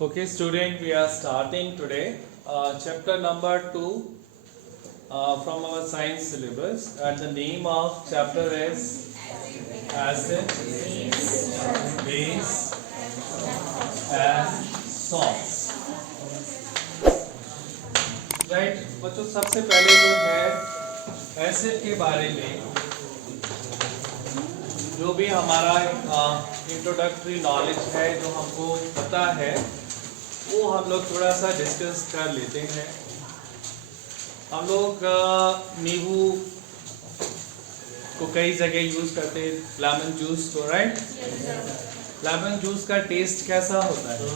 Okay, student, we are starting today chapter number 2 from our science syllabus, and the name of chapter is acid, base, and salts. Right? बच्चों सबसे पहले जो है acid के बारे में जो भी हमारा इंट्रोडक्टरी नॉलेज है, जो हमको पता है, वो हम लोग थोड़ा सा डिस्कस कर लेते हैं। हम लोग नींबू को कई जगह यूज करते हैं, लेमन जूस को, राइट? लेमन जूस का टेस्ट कैसा होता है?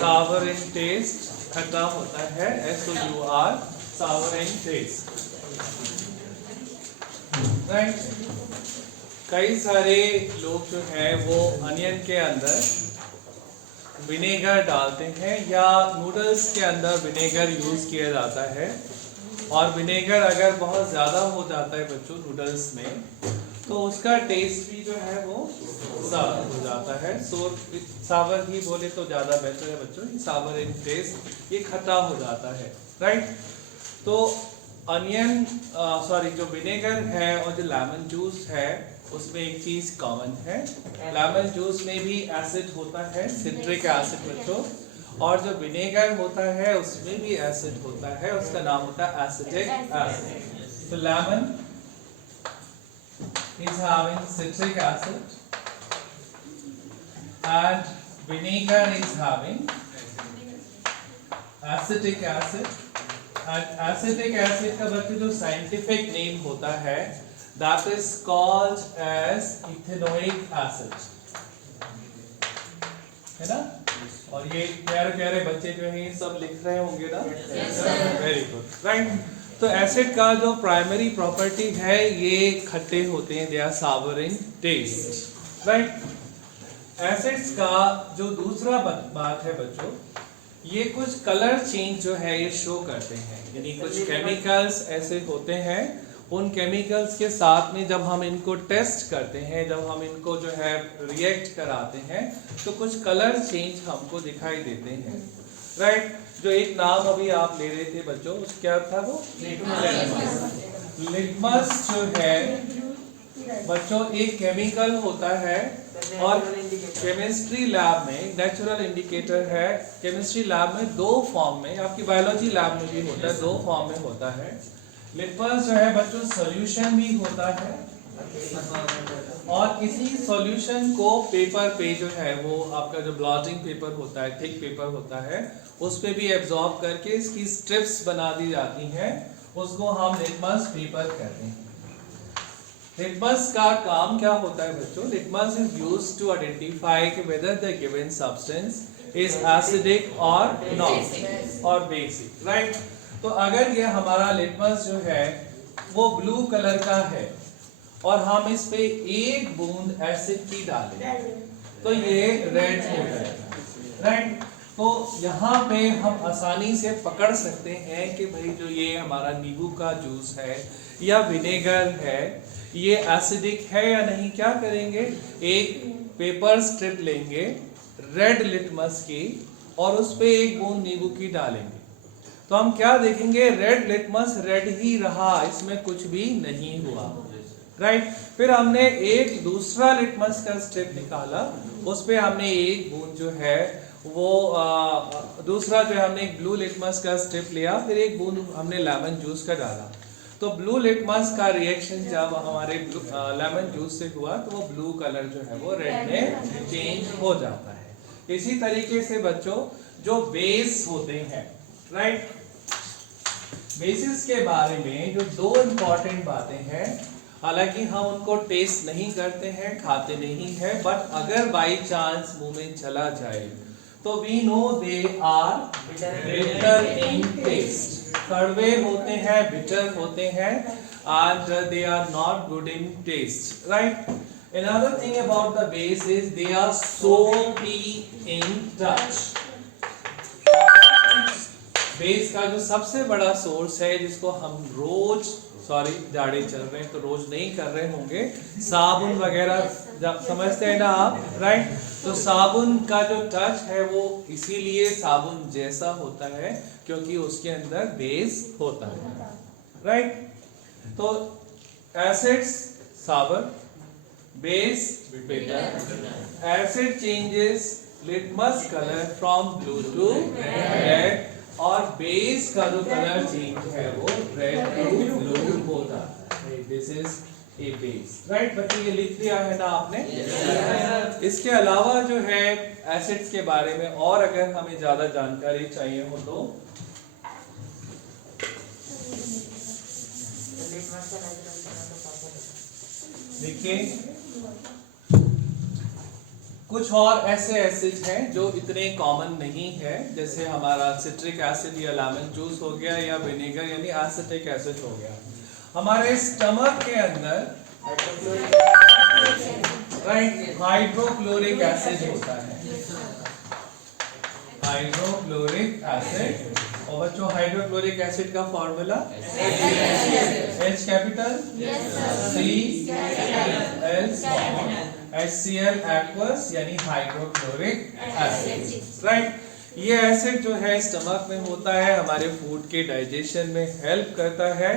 सावर इन टेस्ट, खट्टा होता है। SOUR, Sawar in taste, right? कई सारे लोग जो है वो अनियन के अंदर विनेगर डालते हैं, या नूडल्स के अंदर विनेगर यूज किया जाता है, और विनेगर अगर बहुत ज़्यादा हो जाता है बच्चों नूडल्स में, तो उसका टेस्ट भी जो है वो सावर हो जाता है। सावर ही बोले तो ज़्यादा बेहतर है बच्चों, सावर इन टेस्ट, ये खट्टा हो जाता है, राइट? तो अनियन जो विनेगर है और जो लेमन जूस है, उसमें एक चीज कॉमन है। लेमन जूस में भी एसिड होता है, सिट्रिक एसिड बच्चों, और जो विनेगर होता है उसमें भी एसिड होता है, उसका नाम होता है एसिटिक एसिड। तो lemon is having citric acid and vinegar is having acetic acid, and acetic acid का बच्चों जो साइंटिफिक नेम होता है, that is called as ethanoic acid, है ना? और ये प्यारे प्यारे बच्चे जो हैं सब लिख रहे होंगे ना? Very good, right? तो एसिड का जो प्राइमरी प्रॉपर्टी है, ये खट्टे होते हैं, they are sour in taste, right? Acids का जो दूसरा बात है बच्चों, ये कुछ कलर चेंज जो है ये शो करते हैं, यानी कुछ केमिकल्स ऐसे होते हैं, उन केमिकल्स के साथ में जब हम इनको टेस्ट करते हैं, जब हम इनको जो है रिएक्ट कराते हैं, तो कुछ कलर चेंज हमको दिखाई देते हैं, राइट? जो एक नाम अभी आप ले रहे थे बच्चों, उस क्या था वो? लिटमस जो है बच्चों एक केमिकल होता है, और केमिस्ट्री लैब में नेचुरल इंडिकेटर है। केमिस्ट्री लैब में दो फॉर्म में, आपकी बायोलॉजी लैब में भी होता है, दो फॉर्म में होता है। लिटमस जो है बच्चों सॉल्यूशन भी होता है, और इसी सॉल्यूशन को पेपर पे जो है वो आपका जो ब्लॉटिंग पेपर होता है, थिक पेपर होता है, उस पे भी एब्जॉर्ब करके इसकी स्ट्रिप्स बना दी जाती हैं, उसको हम लिटमस पेपर कहते हैं। लिटमस का काम क्या होता है बच्चों? Litmus is used to identify whether the given substance is acidic और नॉट और बेसिक, राइट? तो अगर ये हमारा लिटमस जो है वो ब्लू कलर का है, और हम इस पे एक बूंद एसिड की डालें, तो ये रेड हो जाएगा, राइट? तो यहाँ पे हम आसानी से पकड़ सकते हैं कि भाई जो ये हमारा नींबू का जूस है या विनेगर है, ये एसिडिक है या नहीं। क्या करेंगे? एक पेपर स्ट्रिप लेंगे रेड लिटमस की, और उस पे एक बूंद नींबू की डालेंगे, तो हम क्या देखेंगे? रेड लिटमस रेड ही रहा, इसमें कुछ भी नहीं हुआ, राइट? फिर हमने एक दूसरा लिटमस का स्ट्रिप निकाला, उस पे हमने एक बूंद जो है वो दूसरा जो है हमने एक ब्लू लिटमस का स्ट्रिप लिया, फिर एक बूंद हमने लेमन जूस का डाला, तो ब्लू लिटमस का रिएक्शन जब हमारे लेमन जूस से हुआ, तो वो ब्लू कलर जो है वो रेड में चेंज हो जाता है। इसी तरीके से बच्चों जो बेस होते हैं, राइट? बेसिस के बारे में जो दो इम्पॉर्टेंट बातें हैं, हालांकि हम उनको टेस्ट नहीं करते हैं, खाते नहीं हैं, बट अगर बाई चांस मुंह में चला जाए तो we know they are bitter in taste, कड़वे होते हैं, बिटर होते हैं, and they are not good in taste, right? Another thing about the base is they are soapy in touch. Base का जो सबसे बड़ा सोर्स है, जिसको हम रोज, जाड़े चल रहे हैं तो रोज नहीं कर रहे होंगे, साबुन वगैरह समझते हैं ना आप, राइट? तो साबुन का जो टच है वो इसीलिए साबुन जैसा होता है क्योंकि उसके अंदर बेस होता है, राइट। तो एसिड्स साबुन, base bitter, acid changes litmus colour from blue to red, और बेस का जो कलर चेंज है वो रेड टू ब्लू हो जाता है। This is a base, right बच्चे, ये लिख दिया है ना आपने? इसके अलावा जो है एसिड्स के बारे में और अगर हमें ज्यादा जानकारी चाहिए हो तो देखिए, कुछ और ऐसे एसिड हैं जो इतने कॉमन नहीं है, जैसे हमारा सिट्रिक एसिड या लेमन जूस हो गया या विनेगर यानी एसिटिक एसिड हो गया। हमारे स्टमक के अंदर राइट हाइड्रोक्लोरिक एसिड होता है, हाइड्रोक्लोरिक एसिड। और बच्चों हाइड्रोक्लोरिक एसिड का formula H capital, C L small, HCl aqueous यानी हाइड्रोक्लोरिक एसिड, राइट। ये एसिड जो है स्टमक में होता है, हमारे फूड के डाइजेशन में हेल्प करता है।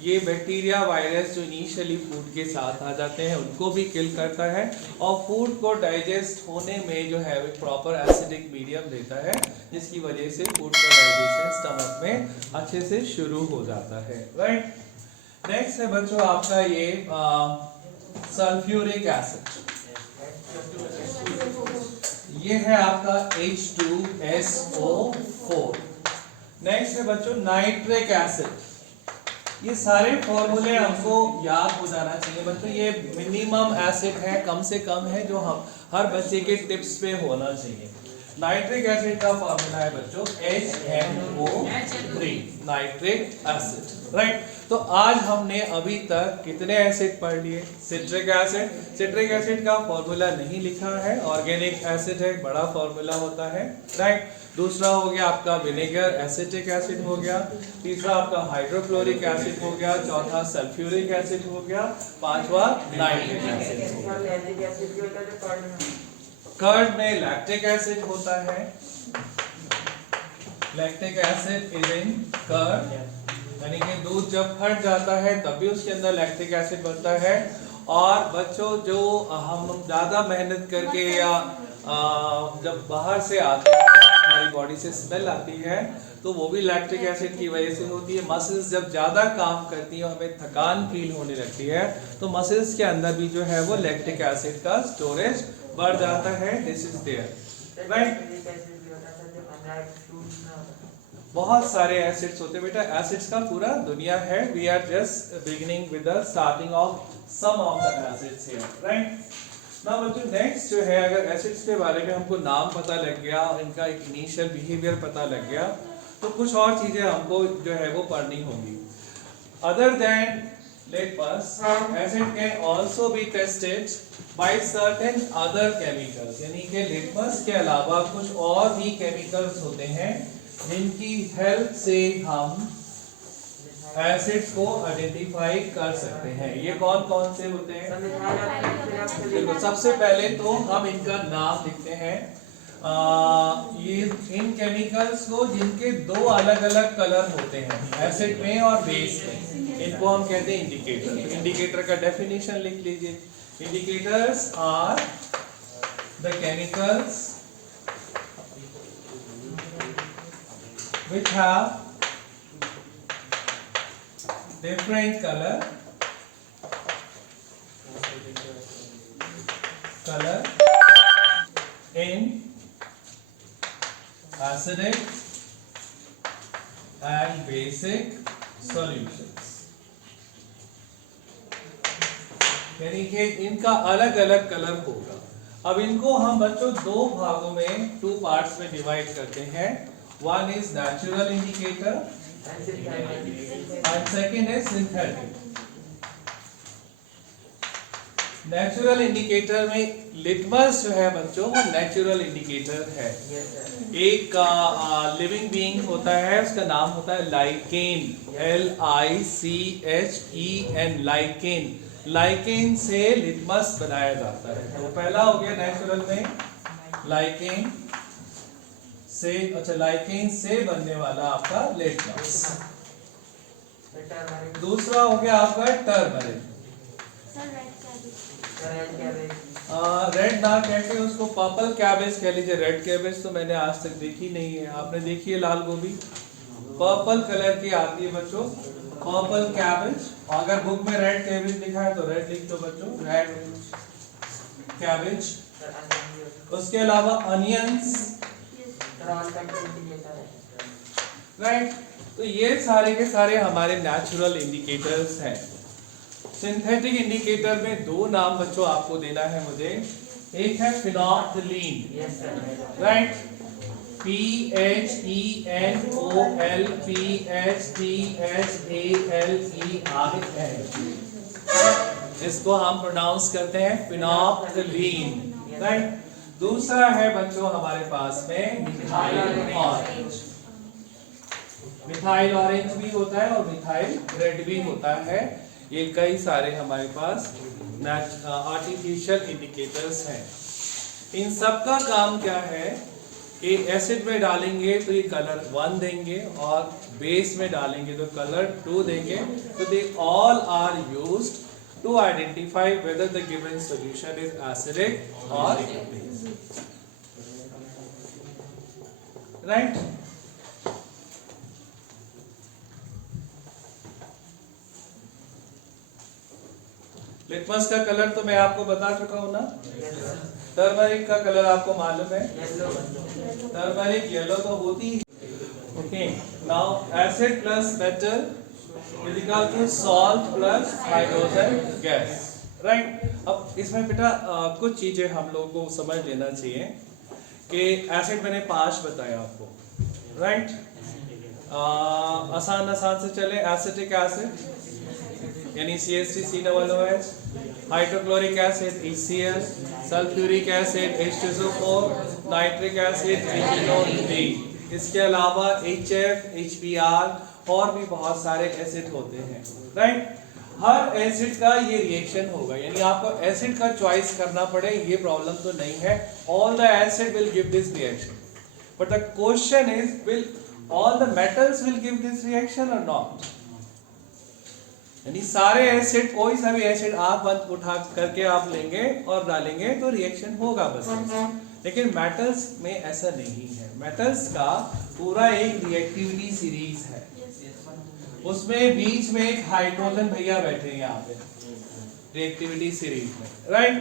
ये बैक्टीरिया वायरस जो इनिशियली फूड के साथ आ जाते हैं उनको भी किल करता है, और फूड को डाइजेस्ट होने में जो है प्रॉपर एसिडिक मीडियम देता है, जिसकी वजह से फूड का डाइजेशन स्टमक में अच्छे से शुरू हो जाता है, राइट। नेक्स्ट है बच्चों आपका ये सल्फ्यूरिक एसिड, ये है आपका H2SO4। नेक्स्ट है बच्चों नाइट्रिक एसिड। ये सारे फॉर्मूले हमको याद हो जाना चाहिए बच्चों, ये मिनिमम एसिड है, कम से कम है जो हम हर बच्चे के टिप्स पे होना चाहिए। नाइट्रिक एसिड का फॉर्मूला है बच्चों HNO3, नाइट्रिक एसिड, राइट। तो आज हमने अभी तक कितने एसिड पढ़ लिए? सिट्रिक एसिड, सिट्रिक एसिड का फॉर्मूला नहीं लिखा है, ऑर्गेनिक एसिड है, बड़ा फॉर्मूला होता है, राइट। दूसरा हो गया आपका विनेगर, एसिटिक एसिड हो गया। तीसरा आपका हाइड्रोक्लोरिक एसिड हो गया। चौथा सल्फ्यूरिक एसिड हो गया। पांचवा नाइट्रिक एसिड हो गया। कर्ड में लैक्टिक एसिड होता है, lactic acid is in curd, यानी कि दूध जब फट जाता है तब भी उसके अंदर लैक्टिक एसिड बनता है। और बच्चों जो हम ज्यादा मेहनत करके या जब बाहर से आते हैं हमारी बॉडी से स्मेल आती है तो वो भी लैक्टिक एसिड की वजह से होती है। मसल्स जब ज्यादा काम करती है हमें थकान फील होने लगती है तो मसल्स के अंदर भी जो है वो लैक्टिक एसिड का स्टोरेज बढ़ जाता है। This is there, right. बहुत सारे एसिड्स होते हैं बेटा, एसिड्स का पूरा दुनिया है। We are just beginning with the starting of some of the acids here, right. Now बच्चों नेक्स्ट जो है, अगर एसिड्स के बारे में हमको नाम पता लग गया, इनका एक इनिशियल बिहेवियर पता लग गया, तो कुछ और चीजें हमको जो है वो पढ़नी होंगी। Other than litmus, acid can also be tested by certain other chemicals, यानी कि लिटमस के अलावा कुछ और भी केमिकल्स होते हैं जिनकी हेल्प से हम एसिड्स को आइडेंटिफाई कर सकते हैं। ये कौन कौन से होते हैं? देखो, सबसे पहले तो हम इनका नाम लिखते हैं। ये इन केमिकल्स को जिनके दो अलग अलग कलर होते हैं एसिड में और बेस में, इनको हम कहते हैं इंडिकेटर। इंडिकेटर का डेफिनेशन लिख लीजिए। Indicators are the chemicals which have different color in acidic and basic solutions, यानी कि इनका अलग अलग कलर होगा। अब इनको हम बच्चों दो भागों में, 2 पार्ट्स में डिवाइड करते हैं। One is natural indicator and second is synthetic. Natural indicator में लिटमस जो है बच्चों वो नेचुरल इंडिकेटर है। एक लिविंग बीइंग होता है, उसका नाम होता है लाइकेन, LICHEN, लाइकेन। लाइकेन से लिटमस बनाया जाता है। तो पहला हो गया नेचुरल में लाइकेन से, अच्छा लाइकेन से बनने वाला आपका लेटमस। दूसरा हो गया आपका टर्मरिक। रेड ना कह के उसको पर्पल कैबेज कह लीजिए। रेड कैबेज तो मैंने आज तक देखी नहीं है, आपने देखी है लाल गोभी? पर्पल कलर की आती है बच्चों, पर्पल कैबेज। अगर बुक में रेड कैबेज लिखा है तो रेड लिख दो बच्चों, रेड कैबेज। उसके अलावा अनियंस, राइट। तो ये सारे के सारे हमारे नेचुरल इंडिकेटर्स हैं। सिंथेटिक इंडिकेटर में दो नाम बच्चों आपको देना है मुझे। एक है फिनोल्फथलीन, राइट, PHENOLPHTHALEN, इसको हम प्रोनाउंस करते हैं फिनोल्फथलीन, राइट। दूसरा है बच्चों हमारे पास में मिथाइल ऑरेंज। मिथाइल ऑरेंज भी होता है और मिथाइल रेड भी होता है। ये कई सारे हमारे पास आर्टिफिशियल इंडिकेटर्स हैं। इन सब का काम क्या है कि एसिड में डालेंगे तो ये कलर 1 देंगे और बेस में डालेंगे तो कलर 2 देंगे। तो they all are used to identify whether the given solution is acidic और बेसिक, राइट। लिटमस का कलर तो मैं आपको बता चुका हूं ना। टर्मरिक का कलर आपको मालूम है, टर्मरिक येलो तो होती है। Okay, now acid plus metal is equal to salt plus hydrogen gas, right. अब इसमें बेटा कुछ चीजें हम लोगों को समझ लेना चाहिए कि एसिड मैंने 5 बताया आपको, राइट। आसान आसान से चले। एसिटिक एसिड यानी CH3COOH, hydrochloric acid HCl, sulphuric acid H2SO4, nitric acid HNO3। इसके अलावा HF, HBr और भी बहुत सारे एसिड होते हैं, राइट। हर एसिड का ये रिएक्शन होगा, यानी आपको एसिड का चॉइस करना पड़े ये प्रॉब्लम तो नहीं है। All the acid will give this reaction, but the question is will all the metals will give this reaction और नॉट। यानी सारे एसिड, कोई सा भी एसिड आप बंद उठा करके आप लेंगे और डालेंगे तो रिएक्शन होगा बस। लेकिन मेटल्स में ऐसा नहीं है। मेटल्स का पूरा एक रिएक्टिविटी सीरीज है, उसमें बीच में एक हाइड्रोजन भैया बैठे हैं यहाँ पे रिएक्टिविटी सीरीज में, राइट।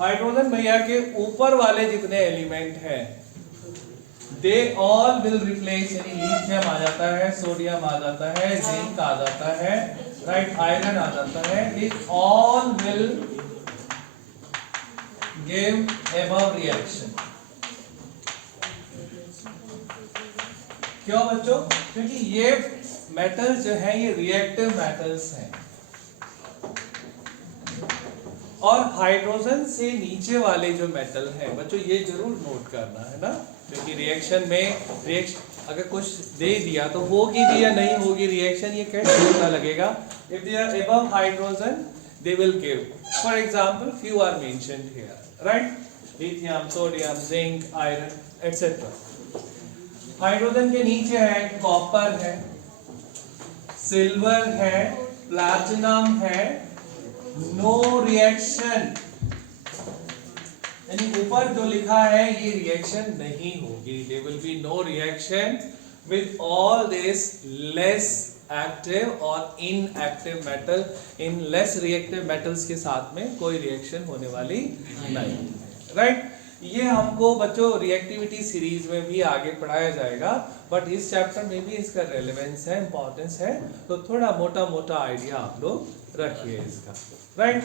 हाइड्रोजन भैया के ऊपर वाले जितने एलिमेंट हैं दे ऑल विल रिप्लेस, यानी लिथियम आ जाता है, सोडियम आ जाता है, जिंक आ जाता है, राइट, आयरन आ जाता है। It all will give above reaction। क्यों बच्चों? क्योंकि ये मेटल्स जो है ये रिएक्टिव मेटल्स हैं और हाइड्रोजन से नीचे वाले जो मेटल हैं बच्चों ये जरूर नोट करना है ना, क्योंकि रिएक्शन में अगर कुछ दे दिया तो होगी भी या नहीं होगी रिएक्शन, ये कैसे पता लगेगा? If they are above hydrogen, they will give. For example, few are mentioned here, right? Lithium, sodium, zinc, iron, etc. Hydrogen के नीचे है कॉपर है, सिल्वर है, प्लैटिनम है, नो रिएक्शन। यानी ऊपर जो लिखा है ये रिएक्शन नहीं होगी। There will be no reaction with all this less active और inactive metal. In less reactive metals के साथ में कोई रिएक्शन होने वाली नहीं, राइट। ये हमको बच्चों रिएक्टिविटी सीरीज में भी आगे पढ़ाया जाएगा, बट इस चैप्टर में भी इसका रेलेवेंस है, इंपॉर्टेंस है, तो थोड़ा मोटा मोटा आइडिया आप लोग रखिए इसका, राइट।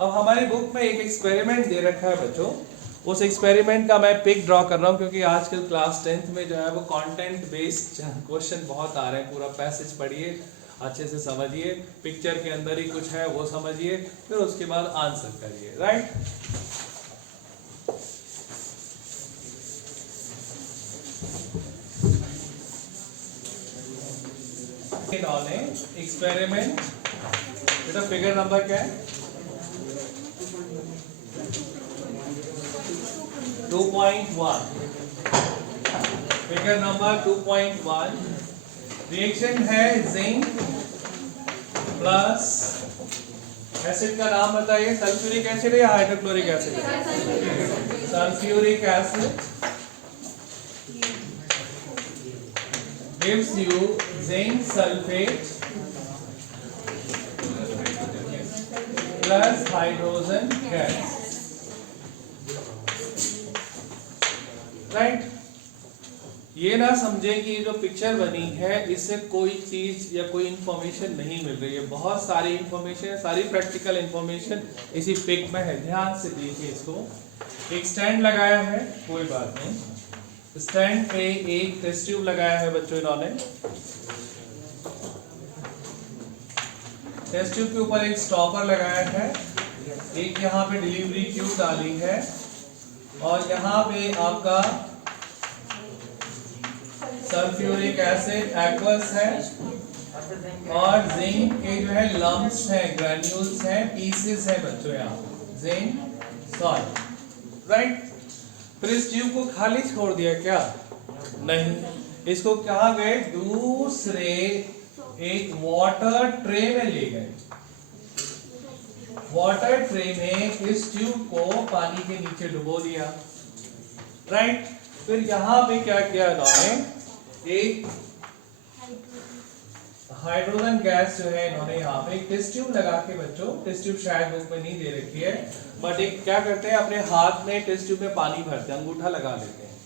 अब हमारी बुक में एक एक्सपेरिमेंट दे रखा है बच्चों, उस एक्सपेरिमेंट का मैं पिक ड्रॉ कर रहा हूँ क्योंकि आजकल क्लास 10th में जो है वो कंटेंट बेस्ड क्वेश्चन बहुत आ रहे हैं। पूरा पैसेज पढ़िए, अच्छे से समझिए, पिक्चर के अंदर ही कुछ है वो समझिए, फिर उसके बाद आंसर करिए, राइट। इन्होंने एक्सपेरिमेंट, बेटा फिगर नंबर क्या है? 2.1 फिगर नंबर 2.1 रिएक्शन है जिंक प्लस एसिड का नाम बताइए, सल्फ्यूरिक एसिड या hydrochloric acid? Sulphuric acid gives you zinc sulfate plus hydrogen gas, right? ये ना समझे कि जो पिक्चर बनी है इससे कोई चीज या कोई इंफॉर्मेशन नहीं मिल रही है, बहुत सारी इंफॉर्मेशन है, सारी प्रैक्टिकल इंफॉर्मेशन इसी पिक में है। ध्यान से देखिए इसको। एक स्टैंड लगाया है, कोई बात नहीं, स्टैंड पे एक टेस्ट ट्यूब लगाया है बच्चों इन्होंने, टेस्ट ट्यूब के ऊपर एक स्टॉपर लगाया है, एक यहाँ पे डिलीवरी ट्यूब डाली है और यहाँ पे आपका सल्फ्यूरिक एसिड एक्वस है और जिंक के जो है लम्प्स हैं, ग्रैन्यूल्स हैं, पीसेस हैं बच्चों यहाँ जिंक सॉल्ट, राइट? फिर इस ट्यूब को खाली छोड़ दिया क्या? नहीं, इसको कहाँ गए? दूसरे एक वाटर ट्रे में ले गए। वाटर ट्रे में इस ट्यूब को पानी के नीचे डुबो दिया, राइट? फिर यहाँ पे क्या किया इन्होंने? एक हाइड्रोजन गैस जो है इन्होंने यहाँ पे टेस्ट ट्यूब लगा के, बच्चों टेस्ट ट्यूब शायद बुक में नहीं दे रखी है, बट एक क्या करते हैं अपने हाथ में टेस्ट ट्यूब में पानी भरते हैं, अंगूठा लगा लेते हैं,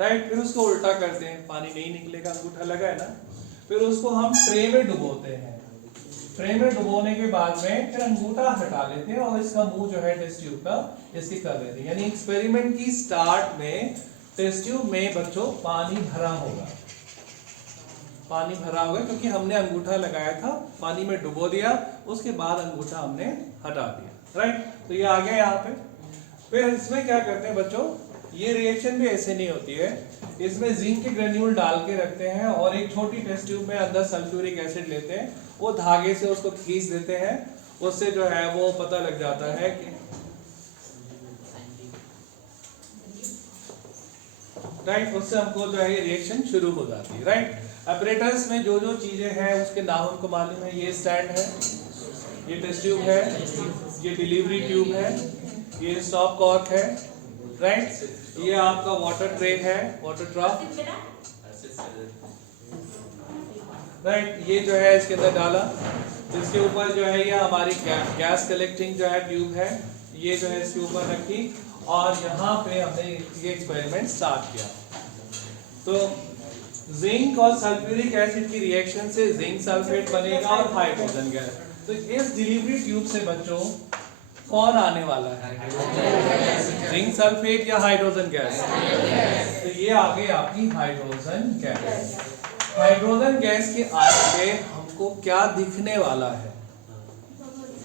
राइट? फिर उसको उल्टा करते हैं, पानी नहीं निकलेगा, अंगूठा लगा है ना, फिर उसको हम ट्रे में डुबोते हैं। ट्रे में डुबोने के बाद में फिर अंगूठा हटा लेते हैं और इसका मुंह जो है टेस्ट ट्यूब का इसकी कर देते हैं। यानी एक्सपेरिमेंट की स्टार्ट में टेस्ट ट्यूब में बच्चों पानी भरा होगा, पानी भरा होगा क्योंकि हमने अंगूठा लगाया था, पानी में डुबो दिया, उसके बाद अंगूठा हमने हटा दिया, राइट? तो ये आ गया यहाँ पे। फिर इसमें क्या करते हैं बच्चों, ये रिएक्शन भी ऐसे नहीं होती है, इसमें जिंक के ग्रेन्यूल डाल के रखते हैं और एक छोटी टेस्ट ट्यूब में अंदर सल्फ्यूरिक एसिड लेते हैं, वो धागे से उसको खींच देते हैं, उससे जो है वो पता लग जाता है कि राइट, उससे हमको जो है ये रिएक्शन शुरू हो जाती है, राइट? ऑपरेटर्स में जो जो चीजें हैं उसके नाम हमको मालूम है। ये स्टैंड है, ये टेस्ट ट्यूब है, ये डिलीवरी ट्यूब है, ये स्टॉप कॉर्क है, राइट? ये आपका वाटर ट्रे है, वाटर ट्रफ, राइट? ये जो है इसके अंदर डाला, इसके ऊपर जो है ये हमारी गैस कलेक्टिंग जो है ट्यूब है, ये जो है इसके ऊपर रखी और यहाँ पे हमने ये एक्सपेरिमेंट स्टार्ट किया। तो जिंक और सल्फ्यूरिक एसिड की रिएक्शन से जिंक सल्फेट बनेगा और हाइड्रोजन गैस। तो इस डिलीवरी ट्यूब से बच्चों कौन आने वाला है? जिंक सल्फेट या हाइड्रोजन गैस? तो ये आ गई आपकी हाइड्रोजन गैस। हाइड्रोजन गैस के आगे हमको क्या दिखने वाला है?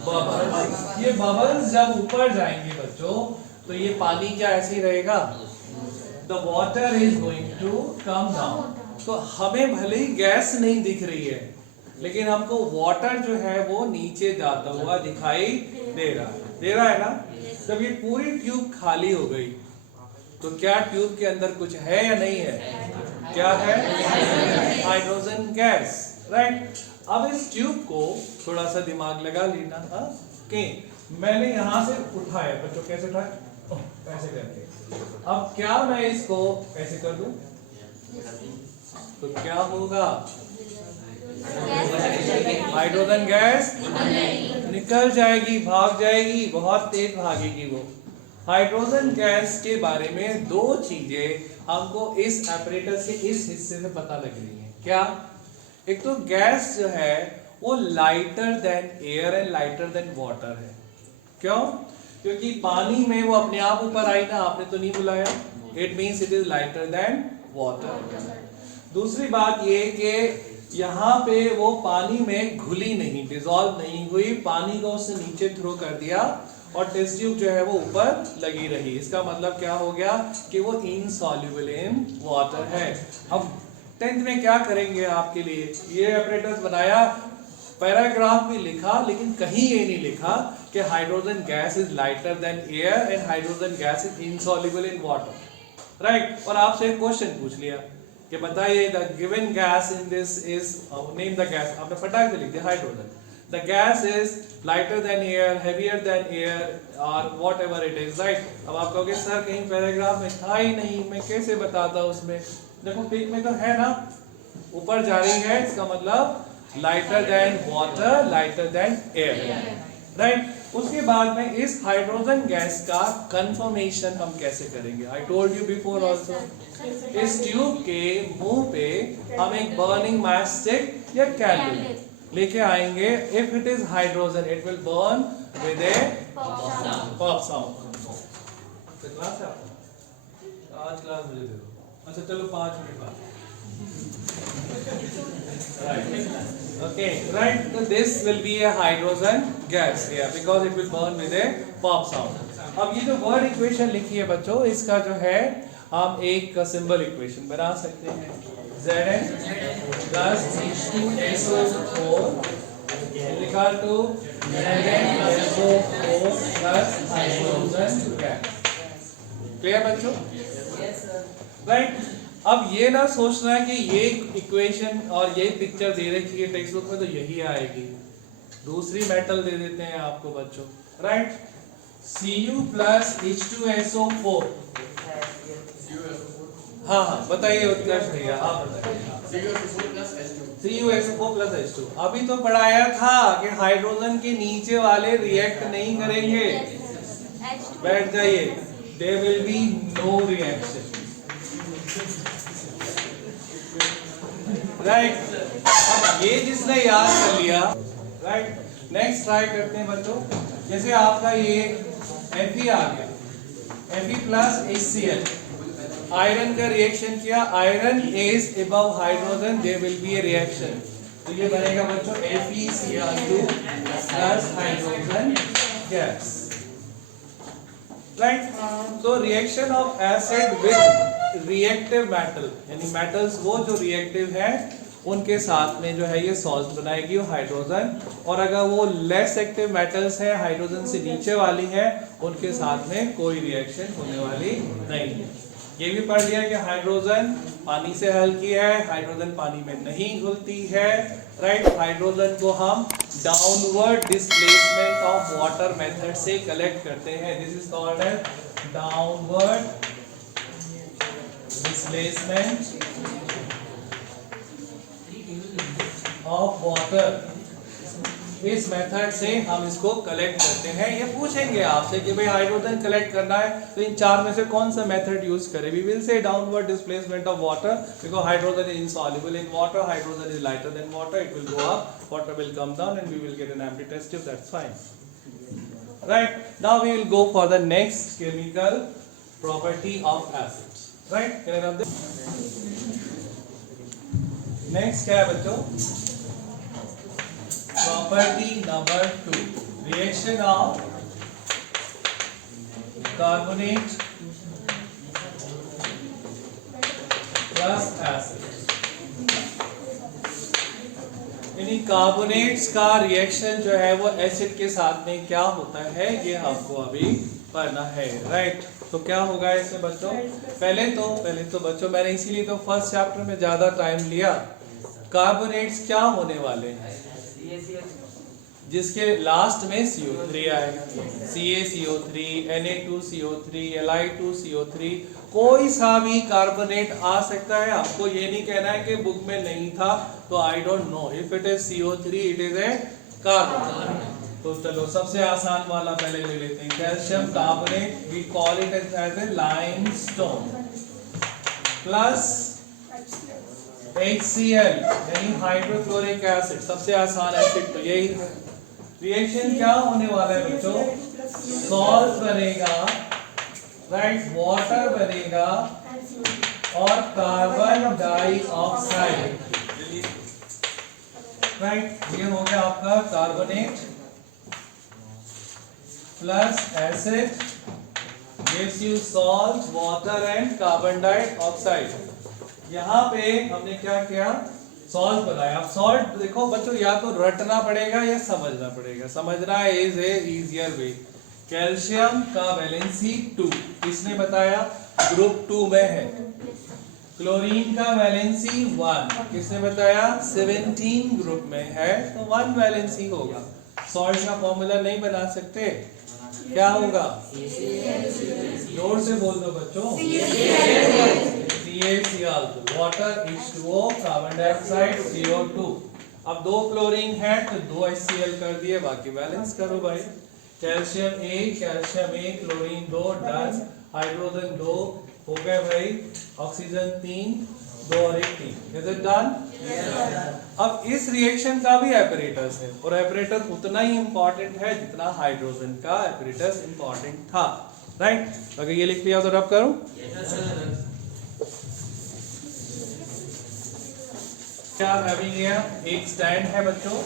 बबल्स। ये बबल्स जब ऊपर जाएंगे बच्चों तो ये पानी क्या ऐसे ही रहेगा? The water is going to come down। तो हमें भले ही गैस नहीं दिख रही है लेकिन हमको वाटर जो है वो नीचे जाता हुआ दिखाई दे रहा है ना। जब ये पूरी ट्यूब खाली हो गई तो क्या ट्यूब के अंदर कुछ है या नहीं है? क्या है? Hydrogen gas, right? अब इस ट्यूब को थोड़ा सा दिमाग लगा लेना कि मैंने यहां से उठाया, बच्चों कैसे उठाया? ऐसे करके। अब क्या मैं इसको ऐसे कर दूं तो क्या होगा? हाइड्रोजन गैस निकल जाएगी, भाग जाएगी, बहुत तेज भागेगी वो। हाइड्रोजन गैस के बारे में दो चीजें हमको इस apparatus के इस हिस्से से पता लग रही है। क्या? एक तो गैस जो है वो lighter than air and lighter than water है। क्यों? क्योंकि पानी में वो अपने आप ऊपर आई ना, आपने तो नहीं बुलाया, it means it is lighter than water. दूसरी बात ये कि यहाँ पे वो पानी में घुली नहीं, डिसॉल्व नहीं हुई, पानी को उसने नीचे थ्रो कर दिया और टेस्ट ट्यूब जो है वो ऊपर लगी रही। इसका मतलब क्या हो गया कि वो इनसॉल्युबल इन वाटर है। अब 10th में क्या करेंगे आपके लिए? ये apparatus बनाया पैराग्राफ में लिखा, लेकिन कहीं ये नहीं लिखा कि hydrogen gas is lighter than air and hydrogen gas is insoluble in water, right. और आपसे एक क्वेश्चन पूछ लिया कि बताइए the given gas in this is, name the gas, आपने फटाक से लिख दिया hydrogen. The gas is lighter than air, heavier than air और whatever it is, right. अब आप कहोगे सर कहीं पैराग्राफ में था ही नहीं, मैं कैसे बताता उसमें। देखो पिक में तो है ना, ऊपर जा रही है, इसका मतलब lighter than water, lighter than air, right. उसके बाद में इस हाइड्रोजन गैस का कंफर्मेशन हम कैसे करेंगे? I told you before also, इस ट्यूब के मुंह पे हम एक बर्निंग मैच स्टिक या कैंडल लेके आएंगे। If it is hydrogen it will burn with A pop sound. Class है आपका? आज क्लास मुझे दे दो। अच्छा चलो 5 मिनट बाद। Right. Okay, right. So this will be a hydrogen gas here because it will burn with a pop sound. अब ये जो word equation लिखी है बच्चों, इसका जो है हम एक symbol equation बना सकते हैं। Zn plus H2SO4 equal to NaSO4 plus hydrogen gas. Clear बच्चों? Yes sir. Right. अब ये ना सोचना है कि ये इक्वेशन और ये पिक्चर दे रखी है टेक्स्ट बुक में तो यही आएगी, दूसरी मेटल दे देते हैं आपको बच्चों, राइट। Cu plus H2SO4, हाँ हाँ बताइए उत्कर्ष भैया, आप बताइए। CuSO4 plus H2, अभी तो पढ़ाया था कि हाइड्रोजन के नीचे वाले रिएक्ट नहीं करेंगे, बैठ जाइए, there will be no reaction, right. अब ये जिसने याद कर लिया, राइट। नेक्स्ट ट्राई करते हैं बच्चों, जैसे आपका ये Fe आ गया, Fe प्लस HCl, आयरन का रिएक्शन किया, iron is above hydrogen, there will be a reaction, तो ये बनेगा बच्चों FeCl2 plus hydrogen gas, right. तो reaction of acid with reactive metal, यानी मेटल्स वो जो रिएक्टिव है उनके साथ में जो है ये सॉल्ट बनाएगी हाइड्रोजन, और अगर वो लेस एक्टिव मेटल्स है, हाइड्रोजन से नीचे वाली है, उनके साथ में कोई रिएक्शन होने वाली नहीं है। ये भी पढ़ लिया कि हाइड्रोजन पानी से हल्की है, हाइड्रोजन पानी में नहीं घुलती है, राइट। हाइड्रोजन को हम downward displacement of water method से कलेक्ट करते हैं, this is called as downward displacement of water. इस मेथड से हम इसको कलेक्ट करते हैं। ये पूछेंगे आपसे कि भाई हाइड्रोजन कलेक्ट करना है तो इन चार में से कौन सा मेथड यूज करें? We will say downward displacement of water because hydrogen is insoluble in water, hydrogen is lighter than water, it will go up, water will come down and we will get an empty test tube, that's fine. Right, now we will go for the next chemical property of acids. Right, can I run this? Next क्या है बच्चों? Property number 2, reaction of carbonate plus acid. यानी carbonates का reaction जो है वो acid के साथ में क्या होता है ये हमको अभी पढ़ना है, राइट। तो क्या होगा इसमें बच्चों? पहले तो बच्चों मैंने इसीलिए तो फर्स्ट चैप्टर में ज्यादा टाइम लिया। कार्बोनेट्स क्या होने वाले हैं? जिसके लास्ट में CO3 आएगा, CaCO3, Na2CO3, Li2CO3, कोई सा भी कार्बोनेट आ सकता है। आपको ये नहीं कहना है कि बुक में नहीं था तो I don't know, if it is CO3 it is a carbonate. तो चलो सबसे आसान वाला पहले ले लेते हैं, calcium carbonate, we call it as a limestone plus HCl यानी हाइड्रोक्लोरिक एसिड, सबसे आसान एसिड। तो यही रिएक्शन क्या होने वाला है बच्चों? सॉल्ट बनेगा, राइट, वाटर बनेगा और कार्बन डाइऑक्साइड, राइट। ये हो गया आपका carbonate plus acid gives you salt, water and carbon dioxide। यहाँ पे हमने क्या किया? सॉल्ट बनाया। अब सॉल्ट देखो बच्चों, या तो रटना पड़ेगा या समझना पड़ेगा। समझना is a easier way. Calcium का वैलेंसी 2, किसने बताया? ग्रुप 2 में है। क्लोरीन का वैलेंसी 1, किसने बताया? 17 ग्रुप में है, तो 1 वैलेंसी होगा। सॉल्ट का फॉर्मूला नहीं बना सकते, क्या होगा? जोर से बोल दो बच्चों। CaCl, water H2O, carbon dioxide CO2। अब 2 क्लोरीन है तो 2 HCl कर दिए, बाकी बैलेंस करो भाई। Calcium A, chlorine 2, done. Hydrogen 2 हो गए भाई, ऑक्सीजन 3, 2 और 1 3। Is it done? अब इस रिएक्शन का भी एपरेटस है, और एपरेटस उतना ही इंपॉर्टेंट है जितना हाइड्रोजन का एपरेटस इंपॉर्टेंट था, राइट? अगर ये लिख लिया तो रब करूं। क्या एक स्टैंड है बच्चों,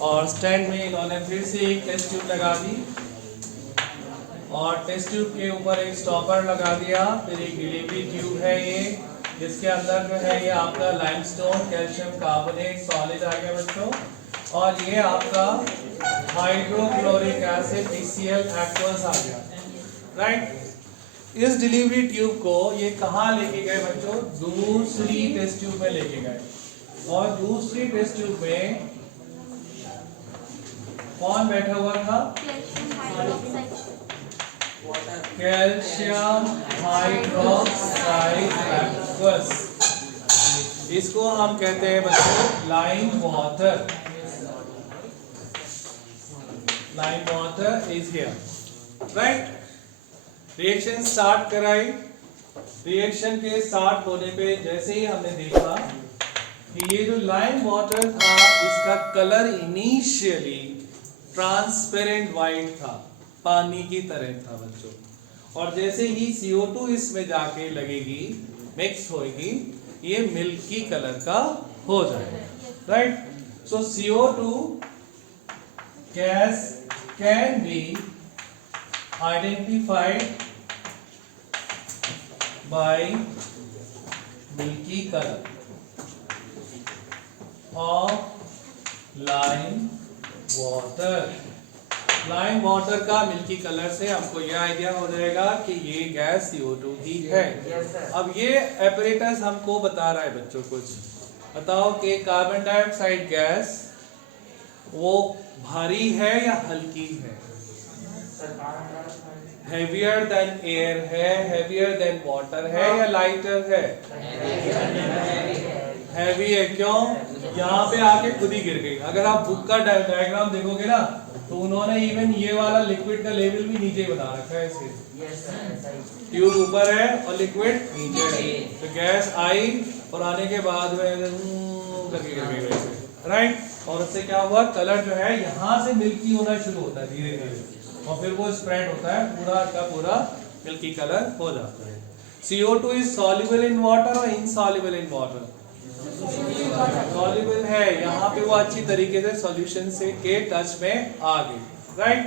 और स्टैंड में इन्होंने फिर से एक टेस्ट ट्यूब लगा दी, और टेस्ट ट्यूब के ऊपर एक स्टॉपर लगा दिया। फिर एक डिलीवरी ट्यूब है ये, जिसके अंदर जो है ये आपका लाइमस्टोन कैल्शियम कार्बोनेट सॉलिड आ गया बच्चों, और ये आपका हाइड्रोक्लोरिक एसिड HCl एक्वस आ गया, राइट? इस डिलीवरी ट्यूब को ये कहाँ लेके गए बच्चों? दूसरी टेस्ट ट्यूब में लेके गए, और दूसरी टेस्ट ट्यूब में कौन बैठा हुआ था? Calcium hydroxide aqueous. इसको हम कहते हैं बच्चों lime water. Lime water is here, right? Reaction start कराई। रिएक्शन के स्टार्ट होने पे जैसे ही हमने देखा कि ये जो लाइम वाटर था, इसका कलर इनिशियली ट्रांसपेरेंट व्हाइट था, पानी की तरह था बच्चों, और जैसे ही CO2 इसमें जाके लगेगी, मिक्स होगी, ये मिल्की कलर का हो जाएगा, right? So CO2 gas can be identified by milky color of lime water। Lime water का मिल्की कलर से हमको यह आइडिया हो जाएगा कि ये गैस CO2 ही है। अब ये एपरेटस हमको बता रहा है बच्चों, कुछ बताओ कि कार्बन डाइऑक्साइड गैस वो भारी है या हल्की है? हेवियर देन एयर है, हेवियर देन वाटर है, या लाइटर है? हैवी है। क्यों? यहाँ पे आके खुद ही गिर गई। अगर आप बुक का डायग्राम देखोगे ना, तो उन्होंने इवन ये वाला लिक्विड का लेवल भी नीचे बना रखा है इसे। ट्यूब ऊपर है और लिक्विड नीचे है, तो गैस आई और आने के बाद में राइट, और उससे क्या हुआ? कलर जो है यहाँ से मिल्की होना शुरू होता है धीरे धीरे, और फिर वो स्प्रेड होता है, पूरा का पूरा मिल्की कलर हो जाता है। CO2 is soluble in water और इनसॉल्युबल इन वाटर? सॉल्युबल है, यहाँ पे वो अच्छी तरीके से सॉल्यूशन से के टच में आ गई, राइट?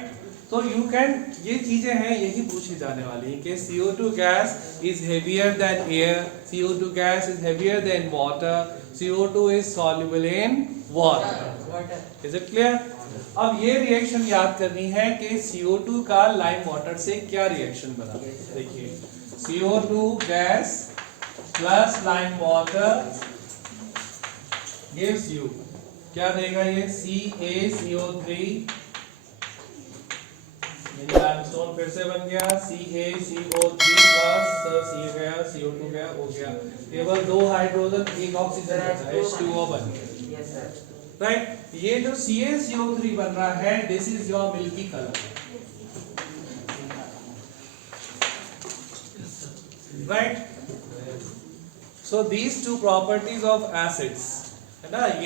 तो यू कैन, ये चीजें हैं, यही पूछी जाने वाली है कि CO2 gas is heavier than air, CO2 gas is heavier than water, CO2 is soluble in water. Is it clear? अब ये रिएक्शन याद करनी है कि CO2 का लाइम वाटर से क्या रिएक्शन बना। देखिए, CO2 gas plus lime water gives you, क्या देगा ये? CaCO3, लाइमस्टोन फिर से बन गया CaCO3 प्लस C गया, CO2 गया, हो गया, केवल 2 हाइड्रोजन, 1 ऑक्सीजन बचा, H2O बन गया, राइट? ये जो CaCO3 बन रहा है, this is your milky colour, right? So these two properties of acids है ना, ये